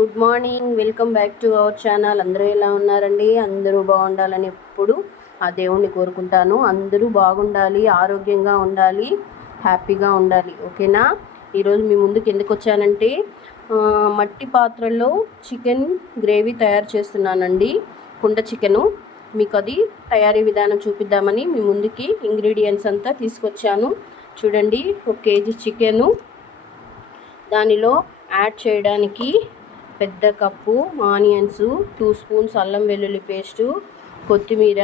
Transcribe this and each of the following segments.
Good morning, welcome back to our channel. అందరూ ఎలా ఉన్నారండి? అందరూ బాగుండాలని ఎప్పుడు ఆ దేవుణ్ణి కోరుకుంటాను. అందరూ బాగుండాలి, ఆరోగ్యంగా ఉండాలి, హ్యాపీగా ఉండాలి. ఓకేనా? ఈరోజు మీ ముందుకు ఎందుకు వచ్చానంటే మట్టి పాత్రలో చికెన్ గ్రేవీ తయారు చేస్తున్నానండి. కుండ చికెను. మీకు అది తయారీ విధానం చూపిద్దామని మీ ముందుకి ఇంగ్రీడియంట్స్ అంతా తీసుకొచ్చాను. చూడండి, 1 కేజీ చికెను, దానిలో యాడ్ చేయడానికి పెద్ద కప్పు ఆనియన్స్, 2 స్పూన్స్ అల్లం వెల్లుల్లి పేస్టు, కొత్తిమీర,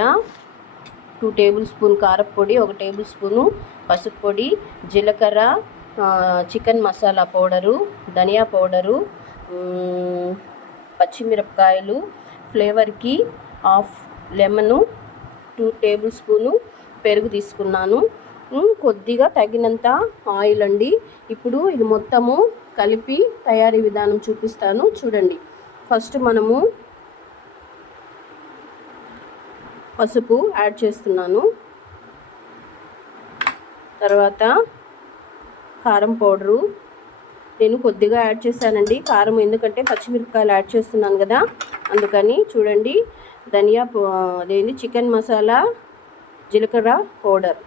2 టేబుల్ స్పూన్ కారపొడి, 1 టేబుల్ స్పూను పసుపు పొడి, జీలకర్ర, చికెన్ మసాలా పౌడరు, ధనియా పౌడరు, పచ్చిమిరపకాయలు, ఫ్లేవర్కి హాఫ్ లెమను, 2 టేబుల్ స్పూను పెరుగు తీసుకున్నాను, కొద్దిగా తగినంత ఆయిల్ అండి. ఇప్పుడు ఇది మొత్తము కలిపి తయారీ విధానం చూపిస్తాను. చూడండి, ఫస్ట్ మనము పసుపు యాడ్ చేస్తున్నాను. తర్వాత కారం పౌడరు నేను కొద్దిగా యాడ్ చేశానండి. కారం ఎందుకంటే పచ్చిమిరపకాయలు యాడ్ చేస్తున్నాను కదా, అందుకని. చూడండి, అదేంటి చికెన్ మసాలా, జీలకర్ర పౌడర్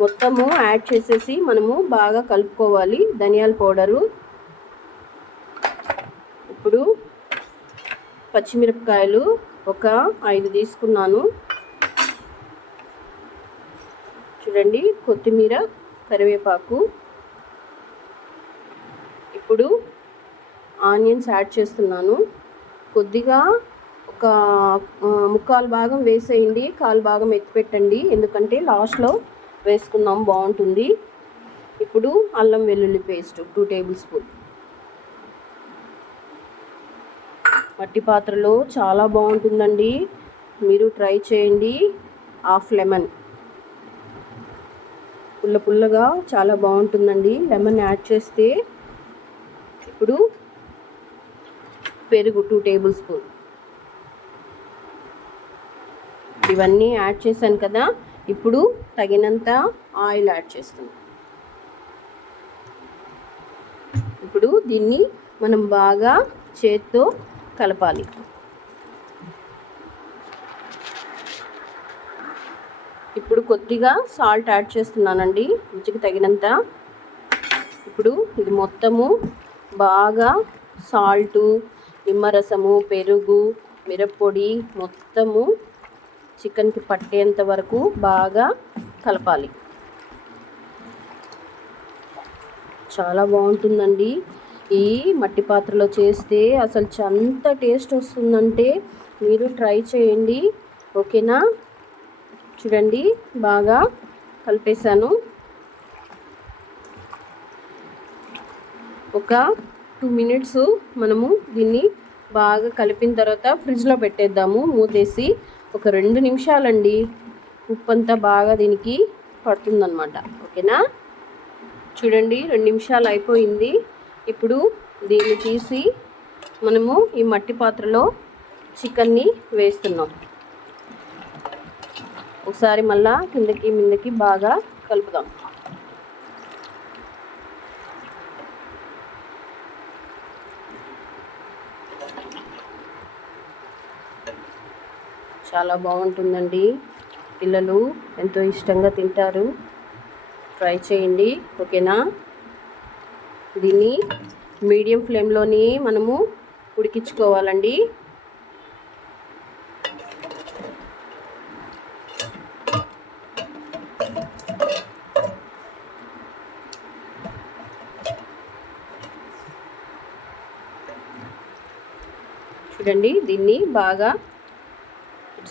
మొత్తము యాడ్ చేసేసి మనము బాగా కలుపుకోవాలి. ధనియాల పౌడరు, ఇప్పుడు పచ్చిమిరపకాయలు ఒక 5 తీసుకున్నాను. చూడండి, కొత్తిమీర, కరివేపాకు. ఇప్పుడు ఆనియన్స్ యాడ్ చేస్తున్నాను. కొద్దిగా ఒక 1/4 భాగం వేసేయండి, 1/4 భాగం ఎత్తిపెట్టండి, ఎందుకంటే లాస్ట్లో వేసుకుందాం, బాగుంటుంది. ఇప్పుడు అల్లం వెల్లుల్లి పేస్ట్ 2 టేబుల్ స్పూన్. మట్టి పాత్రలో చాలా బాగుంటుందండి, మీరు ట్రై చేయండి. హాఫ్ లెమన్, పుల్లగా చాలా బాగుంటుందండి లెమన్ యాడ్ చేస్తే. ఇప్పుడు పెరుగు 2 టేబుల్ స్పూన్. ఇవన్నీ యాడ్ చేశాను కదా, ఇప్పుడు తగినంత ఆయిల్ యాడ్ చేస్తున్నాం. ఇప్పుడు దీన్ని మనం బాగా చేత్తో కలపాలి. ఇప్పుడు కొద్దిగా సాల్ట్ యాడ్ చేస్తున్నానండి, రుచికి తగినంత. ఇప్పుడు ఇది మొత్తము బాగా సాల్టు, నిమ్మరసము, పెరుగు, మిరప్పొడి మొత్తము చికెన్కి పట్టేంత వరకు బాగా కలపాలి. చాలా బాగుంటుందండి ఈ మట్టి పాత్రలో చేస్తే, అసలు ఎంత టేస్ట్ వస్తుందంటే మీరు ట్రై చేయండి. ఓకేనా? చూడండి, బాగా కలిపేశాను. ఒక 2 మినిట్స్ మనము దీన్ని బాగా కలిపిన తర్వాత ఫ్రిడ్జ్లో పెట్టేద్దాము మూతేసి. ఒక 2 నిమిషాలండి, ఉప్పంతా బాగా దీనికి పడుతుందన్నమాట. ఓకేనా? చూడండి, 2 నిమిషాలు అయిపోయింది. ఇప్పుడు దీన్ని తీసి మనము ఈ మట్టి పాత్రలో చికెన్ని వేస్తున్నాం. ఒకసారి మళ్ళా కిందకి మిందకి బాగా కలుపుదాం. చాలా బాగుంటుందండి, పిల్లలు ఎంతో ఇష్టంగా తింటారు. ట్రై చేయండి. ఓకేనా? దీన్ని మీడియం ఫ్లేమ్లోనే మనము ఉడికించుకోవాలండి. చూడండి, దీన్ని బాగా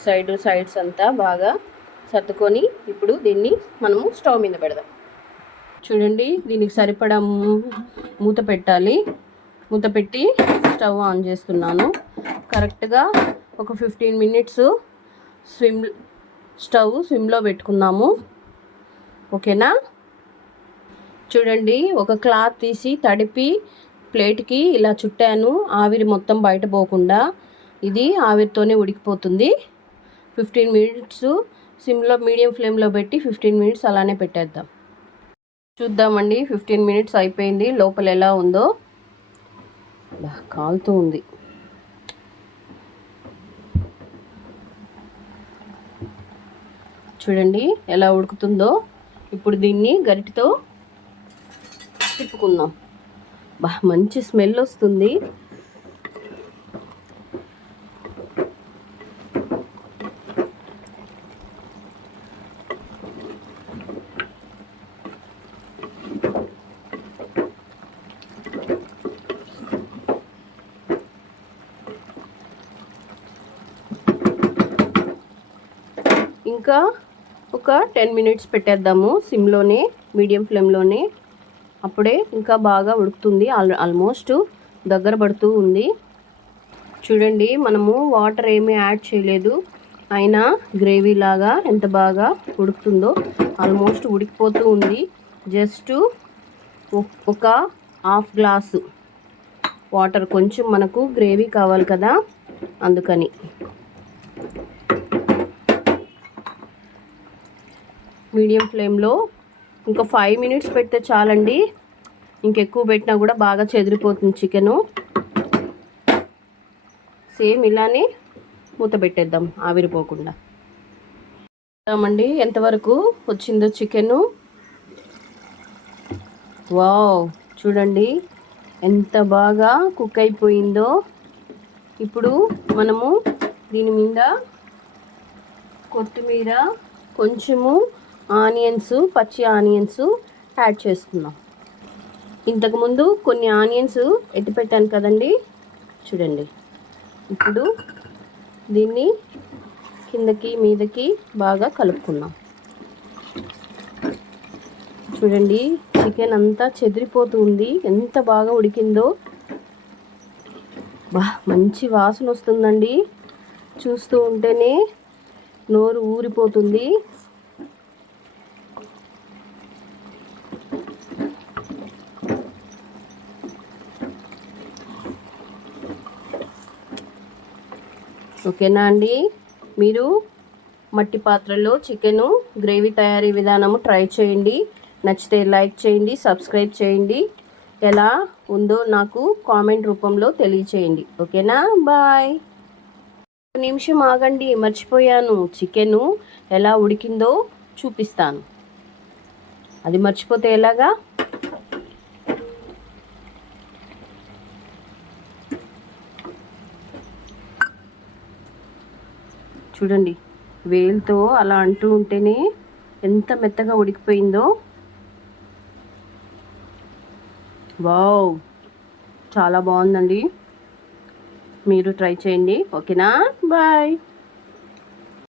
సైడ్స్ అంతా బాగా సర్దుకొని ఇప్పుడు దీన్ని మనము స్టవ్ మీద పెడదాం. చూడండి, దీనికి సరిపడా మూత పెట్టాలి. మూత పెట్టి స్టవ్ ఆన్ చేస్తున్నాను. కరెక్ట్గా ఒక 15 మినిట్స్ స్టవ్ స్విమ్లో పెట్టుకుందాము. ఓకేనా? చూడండి, ఒక క్లాత్ తీసి తడిపి ప్లేట్కి ఇలా చుట్టాను, ఆవిరి మొత్తం బయట పోకుండా. ఇది ఆవిరితోనే ఉడికిపోతుంది. 15 మినిట్స్ సిమ్లో మీడియం ఫ్లేమ్లో పెట్టి 15 మినిట్స్ అలానే పెట్టేద్దాం. చూద్దామండి, 15 మినిట్స్ అయిపోయింది, లోపల ఎలా ఉందో. కాలుతూ ఉంది. చూడండి ఎలా ఉడుకుతుందో. ఇప్పుడు దీన్ని గరిటెతో తిప్పుకుందాం. మంచి స్మెల్ వస్తుంది. ఇంకా ఒక 10 మినిట్స్ పెట్టేద్దాము సిమ్లోనే, మీడియం ఫ్లేమ్లోనే. అప్పుడే ఇంకా బాగా ఉడుకుతుంది. ఆల్మోస్ట్ దగ్గర పడుతూ ఉంది. చూడండి మనము వాటర్ ఏమీ యాడ్ చేయలేదు, అయినా గ్రేవీ లాగా ఎంత బాగా ఉడుకుతుందో. ఆల్మోస్ట్ ఉడికిపోతూ ఉంది. జస్ట్ ఒక హాఫ్ గ్లాసు వాటర్, కొంచెం మనకు గ్రేవీ కావాలి కదా అందుకని. మీడియం ఫ్లేమ్లో ఇంకా 5 మినిట్స్ పెడితే చాలండి. ఇంకెక్కువ పెట్టినా కూడా బాగా చెదిరిపోతుంది చికెను. సేమ్ ఇలానే మూత పెట్టేద్దాం ఆవిరిపోకుండా. చూద్దామండి ఎంతవరకు వచ్చిందో చికెను. వావ్, చూడండి ఎంత బాగా కుక్ అయిపోయిందో. ఇప్పుడు మనము దీని మీద కొత్తిమీర, కొంచెము ఆనియన్స్, పచ్చి ఆనియన్స్ యాడ్ చేసుకుందాం. ఇంతకుముందు కొన్ని ఆనియన్స్ ఎత్తిపెట్టాను కదండి, చూడండి. ఇప్పుడు దీన్ని కిందకి మీదకి బాగా కలుపుకుందాం. చూడండి చికెన్ అంతా చెదిరిపోతుంది, ఎంత బాగా ఉడికిందో. మంచి వాసన వస్తుందండి. చూస్తూ ఉంటేనే నోరు ఊరిపోతుంది. ఓకేనా అండి? మీరు మట్టి పాత్రలో చికెను గ్రేవీ తయారీ విధానము ట్రై చేయండి. నచ్చితే లైక్ చేయండి, సబ్స్క్రైబ్ చేయండి. ఎలా ఉందో నాకు కామెంట్ రూపంలో తెలియచేయండి. ఓకేనా? బాయ్. ఒక నిమిషం ఆగండి, మర్చిపోయాను. చికెను ఎలా ఉడికిందో చూపిస్తాను. అది మర్చిపోతే ఎలాగా? చూడండి, వేలుతో అలా అంటూ ఉంటేనే ఎంత మెత్తగా ఉడికిపోయిందో. వావ్, చాలా బాగుందండి. మీరు ట్రై చేయండి. ఓకేనా? బాయ్.